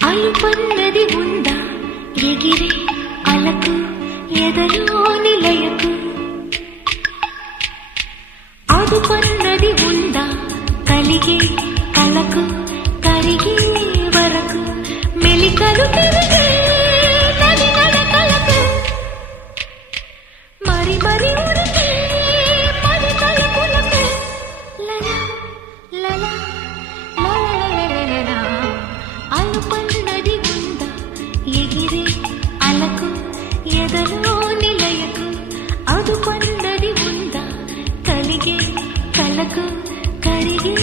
అలుపన్నది ఉందా ఎగిరే అలకు ఎదలో నిలయకు అదుపన్నది ఉందా కలిగే కలకు కరిగే వరకు మెలికలు తిరిగే నది నడకలకు మరి మరి ఉరికే మరి తలుపులకు లలా లలా లలా అలుపన్నది ఉందా ఎగిరే అలకు ఎదలో నిలయకు అదుపన్నది ఉందా కలిగే కలకు కరిగే